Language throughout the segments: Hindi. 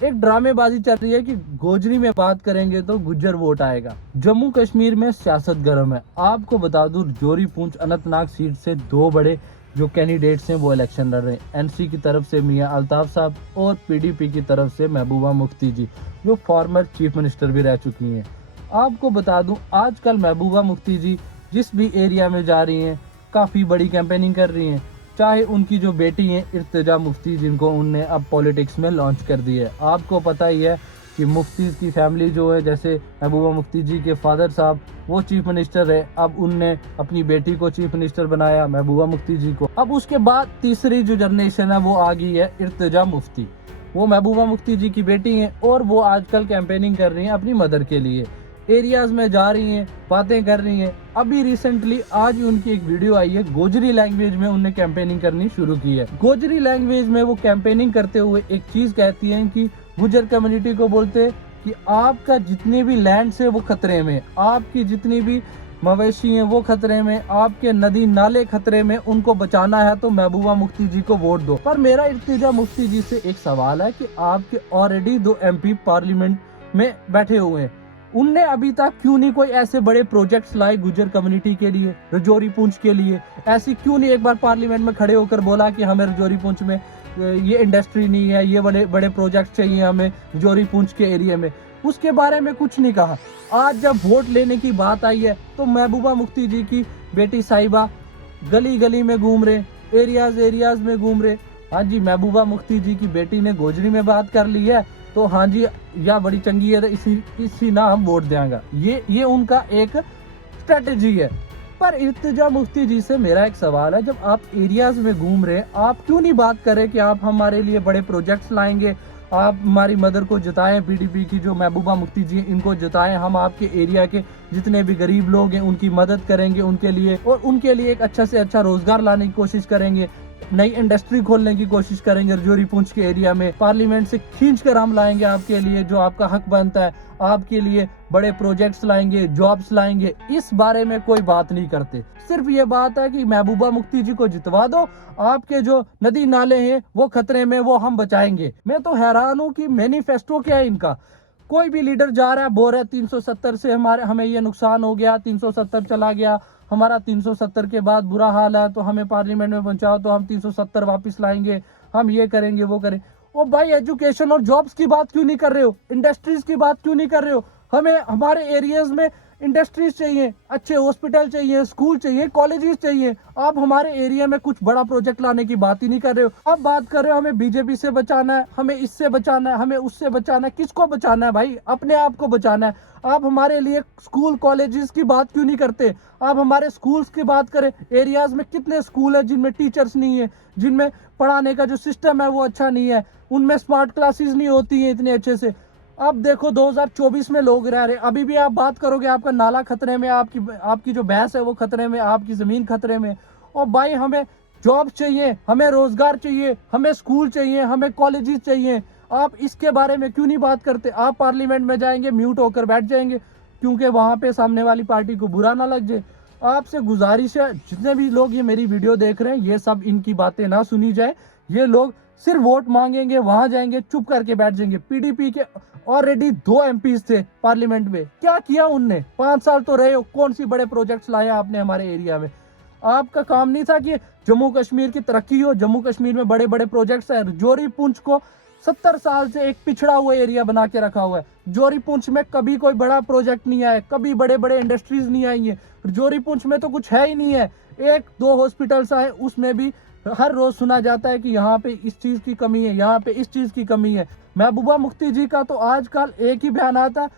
एक ड्रामेबाजी चल रही है कि गोजरी में बात करेंगे तो गुज्जर वोट आएगा। जम्मू कश्मीर में सियासत गर्म है। आपको बता दूं, जोरी पूंछ अनंतनाग सीट से दो बड़े जो कैंडिडेट्स हैं वो इलेक्शन लड़ रहे हैं। एनसी की तरफ से मियां अल्ताफ साहब और पीडीपी की तरफ से महबूबा मुफ्ती जी, जो फॉर्मर चीफ मिनिस्टर भी रह चुकी हैं। आपको बता दूं, आजकल महबूबा मुफ्ती जी जिस भी एरिया में जा रही हैं काफ़ी बड़ी कैंपेनिंग कर रही हैं। चाहे उनकी जो बेटी है इर्तिजा मुफ्ती, जिनको उनने अब पॉलिटिक्स में लॉन्च कर दी है। आपको पता ही है कि मुफ्ती की फैमिली जो है, जैसे महबूबा मुफ्ती जी के फादर साहब वो चीफ मिनिस्टर है, अब उनने अपनी बेटी को चीफ मिनिस्टर बनाया, महबूबा मुफ्ती जी को। अब उसके बाद तीसरी जो जनरेशन है वो आ गई है इर्तिजा मुफ्ती। वो महबूबा मुफ्ती जी की बेटी हैं और वो आजकल कैंपेनिंग कर रही हैं अपनी मदर के लिए। एरियाज में जा रही हैं, बातें कर रही हैं। अभी रिसेंटली आज ही उनकी एक वीडियो आई है, गोजरी लैंग्वेज में उन्हें कैंपेनिंग करनी शुरू की है। गोजरी लैंग्वेज में वो कैंपेनिंग करते हुए एक चीज कहती हैं कि गुज्जर कम्युनिटी को बोलते हैं कि आपका जितने भी लैंड है वो खतरे में, आपकी जितनी भी मवेशी हैं वो खतरे में, आपके नदी नाले खतरे में, उनको बचाना है तो महबूबा मुफ्ती जी को वोट दो। पर मेरा इर्तिजा मुफ्ती जी से एक सवाल है कि आपके ऑलरेडी 2 MP पार्लियामेंट में बैठे हुए हैं, उनने अभी तक क्यों नहीं कोई ऐसे बड़े प्रोजेक्ट्स लाए गुज्जर कम्युनिटी के लिए, रजौरी पूंछ के लिए? ऐसी क्यों नहीं एक बार पार्लियामेंट में खड़े होकर बोला कि हमें रजौरी पूंछ में ये इंडस्ट्री नहीं है, ये बड़े बड़े प्रोजेक्ट चाहिए हमें रजौरी पूंछ के एरिया में? उसके बारे में कुछ नहीं कहा। आज जब वोट लेने की बात आई है तो महबूबा मुफ्ती जी की बेटी साहिबा गली गली में घूम रहे, एरियाज में घूम रहे। हाँ जी, महबूबा मुफ्ती जी की बेटी ने गोजरी में बात कर ली है तो हाँ जी, या बड़ी चंगी है तो इसी ना हम वोट देंगे। ये उनका एक स्ट्रेटेजी है। पर इर्तिजा मुफ्ती जी से मेरा एक सवाल है, जब आप एरियाज में घूम रहे हैं, आप क्यों नहीं बात करें कि आप हमारे लिए बड़े प्रोजेक्ट्स लाएंगे, आप हमारी मदर को जिताएं, पीडीपी की जो महबूबा मुफ्ती जी इनको जिताएं, हम आपके एरिया के जितने भी गरीब लोग हैं उनकी मदद करेंगे उनके लिए, और उनके लिए एक अच्छा से अच्छा रोजगार लाने की कोशिश करेंगे, नई इंडस्ट्री खोलने की कोशिश करेंगे रजौरी पूंछ के एरिया में, पार्लियामेंट से खींच कर हम लाएंगे आपके लिए जो आपका हक बनता है, आपके लिए बड़े प्रोजेक्ट्स लाएंगे, जॉब्स लाएंगे। इस बारे में कोई बात नहीं करते। सिर्फ ये बात है कि महबूबा मुफ्ती जी को जितवा दो, आपके जो नदी नाले हैं वो खतरे में, वो हम बचाएंगे। मैं तो हैरान हूँ कि मैनिफेस्टो क्या है इनका। कोई भी लीडर जा रहा है, बोल रहा है 370 से हमें ये नुकसान हो गया, 370 चला गया, हमारा 370 के बाद बुरा हाल है, तो हमें पार्लियामेंट में पहुंचाओ तो हम 370 वापस लाएंगे, हम ये करेंगे वो करें। ओ भाई, एजुकेशन और जॉब्स की बात क्यों नहीं कर रहे हो? इंडस्ट्रीज की बात क्यों नहीं कर रहे हो? हमें हमारे एरियाज में इंडस्ट्रीज चाहिए, अच्छे हॉस्पिटल चाहिए, स्कूल चाहिए, कॉलेजेस चाहिए। आप हमारे एरिया में कुछ बड़ा प्रोजेक्ट लाने की बात ही नहीं कर रहे हो। आप बात कर रहे हो हमें बीजेपी से बचाना है, हमें इससे बचाना है, हमें उससे बचाना है। किसको बचाना है भाई? अपने आप को बचाना है। आप हमारे लिए स्कूल कॉलेजेस की बात क्यों नहीं करते? आप हमारे स्कूल्स की बात करें। एरियाज में कितने स्कूल है जिनमें टीचर्स नहीं है, जिनमें पढ़ाने का जो सिस्टम है वो अच्छा नहीं है, उनमें स्मार्ट क्लासेस नहीं होती हैं इतने अच्छे से। अब देखो 2024 में लोग रह रहे, अभी भी आप बात करोगे आपका नाला खतरे में, आपकी जो भैंस है वो खतरे में, आपकी जमीन खतरे में। और भाई, हमें जॉब चाहिए, हमें रोजगार चाहिए, हमें स्कूल चाहिए, हमें कॉलेजेस चाहिए। आप इसके बारे में क्यों नहीं बात करते? आप पार्लियामेंट में जाएंगे, म्यूट होकर बैठ जाएंगे क्योंकि वहां पे सामने वाली पार्टी को बुरा ना लग जाए। आपसे गुजारिश है, जितने भी लोग ये मेरी वीडियो देख रहे हैं, ये सब इनकी बातें ना सुनी जाए। ये लोग सिर्फ वोट मांगेंगे, वहां जाएंगे, चुप करके बैठ जाएंगे। पीडीपी के ऑलरेडी 2 MPs थे पार्लियामेंट में, क्या किया उनने? 5 साल तो रहे हो, कौन सी बड़े प्रोजेक्ट्स लाया आपने हमारे एरिया में? आपका काम नहीं था कि जम्मू कश्मीर की तरक्की हो, जम्मू कश्मीर में बड़े बड़े प्रोजेक्ट्स है। जोरी पूंछ को 70 साल से एक पिछड़ा हुआ एरिया बना के रखा हुआ है। जोरी पूंछ में कभी कोई बड़ा प्रोजेक्ट नहीं आया, कभी बड़े बड़े इंडस्ट्रीज नहीं आई है। जोरी पूंछ में तो कुछ है ही नहीं है। 1-2 हॉस्पिटल्स आए, उसमें भी हर रोज सुना जाता है कि यहाँ पे इस चीज की कमी है, यहाँ पे इस चीज की कमी है। महबूबा मुफ्ती जी का तो आजकल एक ही बयान आता है,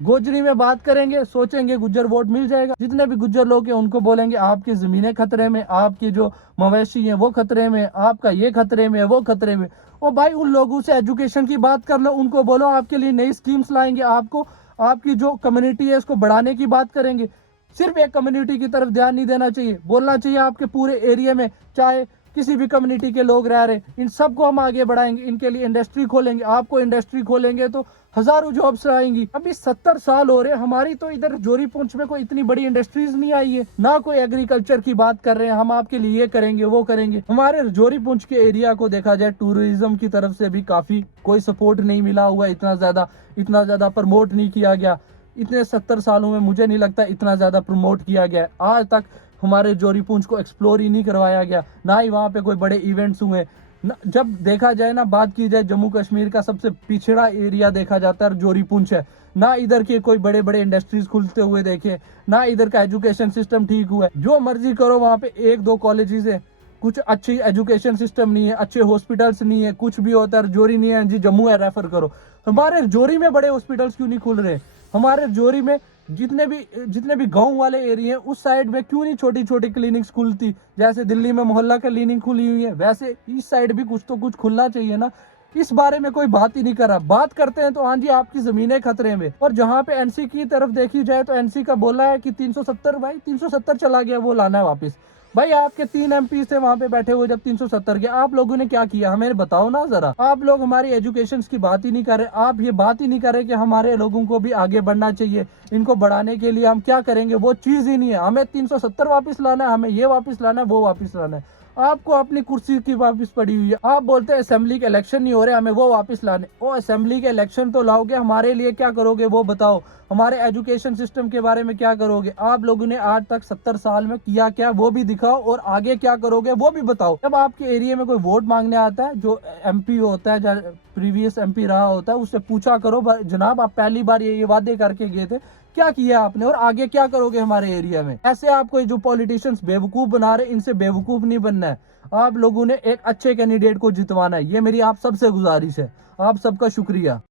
गोजरी में बात करेंगे, सोचेंगे गुज्जर वोट मिल जाएगा। जितने भी गुज्जर लोग हैं उनको बोलेंगे आपकी जमीनें खतरे में, आपकी जो मवेशी हैं वो खतरे में, आपका ये खतरे में, वो खतरे में। और भाई, उन लोगों से एजुकेशन की बात कर लो, उनको बोलो आपके लिए नई स्कीम्स लाएंगे, आपको आपकी जो कम्युनिटी है उसको बढ़ाने की बात करेंगे। सिर्फ एक कम्युनिटी की तरफ ध्यान नहीं देना चाहिए, बोलना चाहिए आपके पूरे एरिया में, चाहे किसी भी कम्युनिटी के लोग रह रहे, इन सबको हम आगे बढ़ाएंगे, इनके लिए इंडस्ट्री खोलेंगे। आपको इंडस्ट्री खोलेंगे तो हजारों जॉब्स आएंगी। अभी 70 साल हो रहे हैं, हमारी तो इधर जोरी पुंछ में कोई इतनी बड़ी इंडस्ट्रीज नहीं आई है, ना कोई एग्रीकल्चर की बात कर रहे हैं हम आपके लिए ये करेंगे वो करेंगे। हमारे जोरी पुंछ के एरिया को देखा जाए टूरिज्म की तरफ से भी काफी कोई सपोर्ट नहीं मिला हुआ, इतना ज्यादा प्रमोट नहीं किया गया। इतने 70 सालों में मुझे नहीं लगता इतना ज्यादा प्रमोट किया गया है। आज तक हमारे जोरी पुंछ को एक्सप्लोर ही नहीं करवाया गया, ना ही वहाँ पे कोई बड़े इवेंट्स हुए। जब देखा जाए ना, बात की जाए जम्मू कश्मीर का सबसे पिछड़ा एरिया देखा जाता है जोरी पुंछ है। ना इधर के कोई बड़े बड़े इंडस्ट्रीज खुलते हुए देखे, ना इधर का एजुकेशन सिस्टम ठीक हुआ है। जो मर्जी करो, वहाँ पे 1-2 कॉलेजेस है, कुछ अच्छी एजुकेशन सिस्टम नहीं है, अच्छे हॉस्पिटल्स नहीं है, कुछ भी होता है जोरी नहीं है जी जम्मू है रेफर करो। हमारे जोरी में बड़े हॉस्पिटल्स क्यों नहीं खुल रहे? हमारे जोरी में जितने भी गांव वाले एरिया हैं उस साइड में क्यों नहीं छोटी छोटी क्लिनिक्स खुलती? जैसे दिल्ली में मोहल्ला क्लिनिक खुली हुई है, वैसे इस साइड भी कुछ तो कुछ खुलना चाहिए ना। इस बारे में कोई बात ही नहीं कर रहा। बात करते हैं तो हाँ जी आपकी जमीनें खतरे में। और जहाँ पे एनसी की तरफ देखी जाए तो एनसी का बोला है कि 370, भाई 370 चला गया, वो लाना है वापस। भाई आपके 3 एमपी थे वहां पे बैठे हुए जब 370 के, आप लोगों ने क्या किया हमें बताओ ना जरा। आप लोग हमारी एजुकेशन की बात ही नहीं कर रहे, आप ये बात ही नहीं कर रहे कि हमारे लोगों को भी आगे बढ़ना चाहिए, इनको बढ़ाने के लिए हम क्या करेंगे, वो चीज ही नहीं है। हमें 370 वापस लाना है, हमें ये वापस लाना है, वो वापस लाना है। आपको अपनी कुर्सी की वापस पड़ी हुई है, आप बोलते हैं असेंबली के इलेक्शन नहीं हो रहे, हमें वो वापस लाने। वो असेंबली के इलेक्शन तो लाओगे, हमारे लिए क्या करोगे वो बताओ। हमारे एजुकेशन सिस्टम के बारे में क्या करोगे? आप लोगों ने आज तक 70 साल में किया क्या वो भी दिखाओ, और आगे क्या करोगे वो भी बताओ। जब आपके एरिया में कोई वोट मांगने आता है, जो एमपी होता है, प्रीवियस एमपी रहा होता है, उससे पूछा करो जनाब आप पहली बार ये वादे करके गए थे, क्या किया आपने और आगे क्या करोगे हमारे एरिया में? ऐसे आपको जो पॉलिटिशियंस बेवकूफ बना रहे, इनसे बेवकूफ नहीं बनना है। आप लोगों ने एक अच्छे कैंडिडेट को जितवाना है, ये मेरी आप सबसे गुजारिश है। आप सबका शुक्रिया।